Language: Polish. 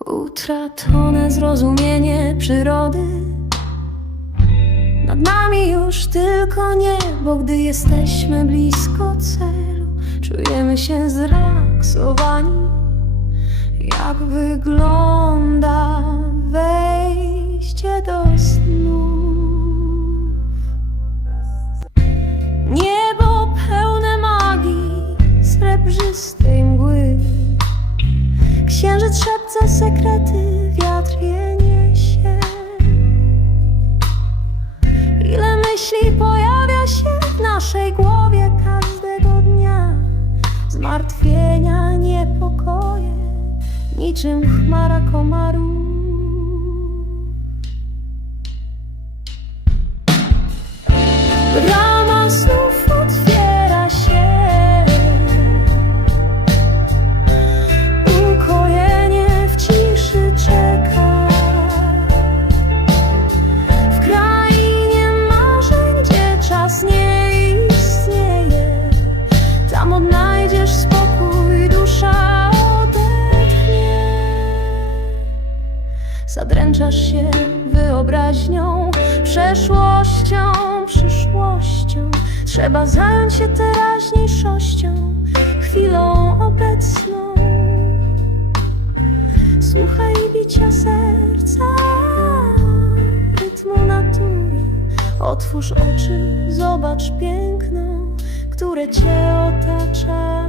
Utracone zrozumienie przyrody. Nad nami już tylko niebo, gdy jesteśmy blisko celu. Czujemy się zrelaksowani Jak wygląda wejście szepce sekrety, wiatr je niesie. Ile myśli pojawia się w naszej głowie każdego dnia? Zmartwienia, niepokoje, niczym chmara komarów przeszłością, przyszłością. Trzeba zająć się teraźniejszością, chwilą obecną. Słuchaj bicia serca, rytmu natury. Otwórz oczy, zobacz piękno, które cię otacza